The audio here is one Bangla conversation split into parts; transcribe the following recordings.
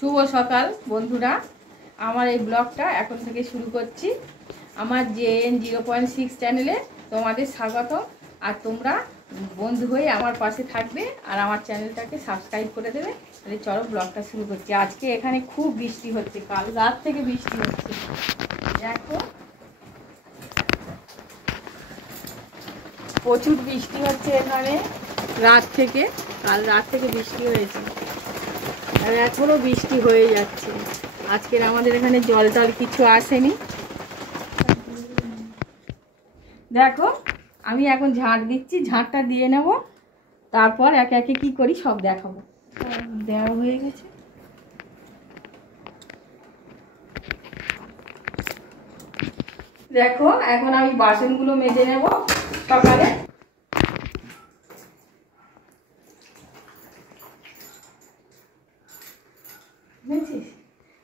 শুভ সকাল বন্ধুরা, আমার এই ব্লগটা এখন থেকে শুরু করছি। আমার JN 0.6 চ্যানেলে তোমাদের স্বাগত। আর তোমরা বন্ধু হয়ে আমার পাশে থাকবে আর আমার চ্যানেলটাকে সাবস্ক্রাইব করে দেবে। তাহলে চলো ব্লগটা শুরু করছি। আজকে এখানে খুব বৃষ্টি হচ্ছে, কাল রাত থেকে বৃষ্টি হচ্ছে। দেখো প্রচুর বৃষ্টি হচ্ছে এখানে রাত থেকে, কাল রাত থেকে বৃষ্টি হয়েছে আর এখনো বৃষ্টি হয়ে যাচ্ছে। আজকের আমাদের এখানে জল টল কিছু আসেনি। দেখো আমি এখন ঝাঁট দিচ্ছি, ঝাঁটটা দিয়ে নেব, তারপর একে একে কি করি সব দেখাবো। দেওয়া হয়ে গেছে। দেখো এখন আমি বাসনগুলো মেজে নেব সকালে।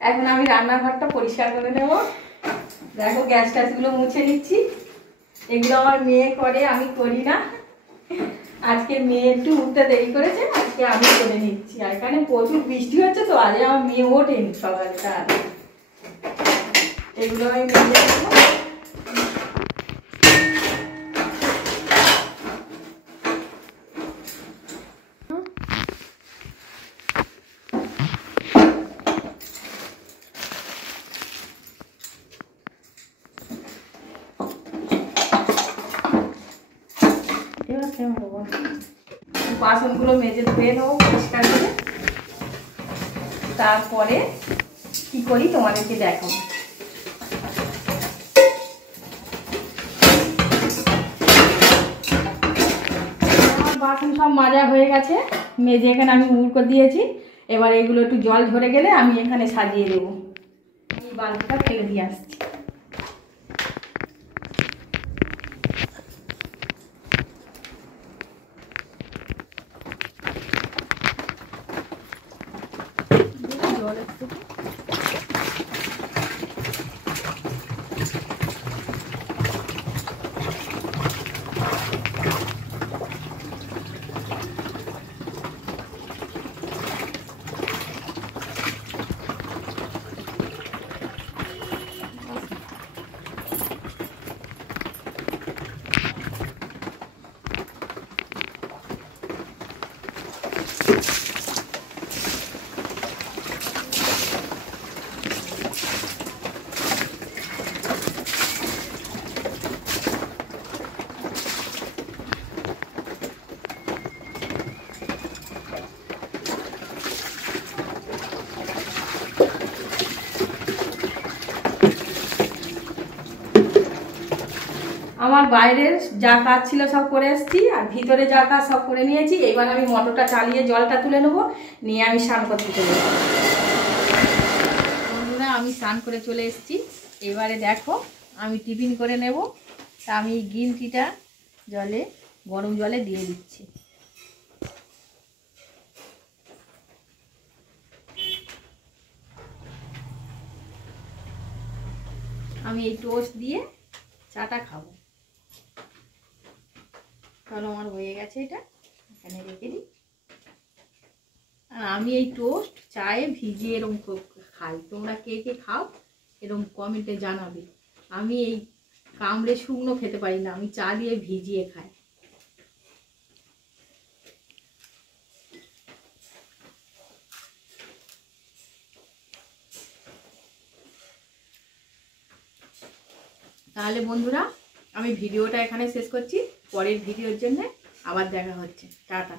এখন আমি রান্নাঘরটা পরিষ্কার করে নেব। দেখো গ্যাস ট্যাসগুলো মুছে নিচ্ছি। এগুলো আমার মেয়ে করে, আমি করি না। আজকে মেয়ে একটু উঠতে দেরি করেছে, আজকে আমি করে নিচ্ছি। আর এখানে প্রচুর বৃষ্টি হচ্ছে তো, আজ আমার মেয়ে ওঠেনি সকালটা। এগুলো আমি মেজে নেবো। বাসনগুলো মেজে ধুয়ে নেবো পরিষ্কার করে, তারপরে কি করি তোমাদেরকে দেখাবো। বাসন সব মাজা হয়ে গেছে, মেজে এখানে আমি উড় করে দিয়েছি। এবার এগুলো একটু জল ঝরে গেলে আমি এখানে সাজিয়ে দেবো। এই বালতিটা ফেলে দিয়ে আসছি। আমার বাইরের যা কাজ ছিল সব করে এসেছি, আর ভিতরে যা কাজ সব করে নিয়েছি। এবার আমি মোটরটা চালিয়ে জলটা তুলে নেবো, নিয়ে আমি স্নান করতে চলে যাবো। বন্ধুরা আমি স্নান করে চলে এসেছি। এবারে দেখো আমি টিফিন করে নেব। তা আমি গ্রিন টিটা গরম জলে দিয়ে দিচ্ছি। আমি এই টোস্ট দিয়ে চাটা খাবো। তাহলে আমার হয়ে গেছে, এটা এখানে রেখে দিই। আর আমি এই টোস্ট চায়ে ভিজিয়ে এরকম খাই। তোমরা কে কে খাও এরকম কমেন্টে জানাবে। আমি এই কামড়ে শুকনো খেতে পারি না, আমি চা দিয়ে ভিজিয়ে খাই। তাহলে বন্ধুরা আমি ভিডিওটা এখানে শেষ করছি। পরের ভিডিওর জন্য আবার দেখা হচ্ছে। টাটা।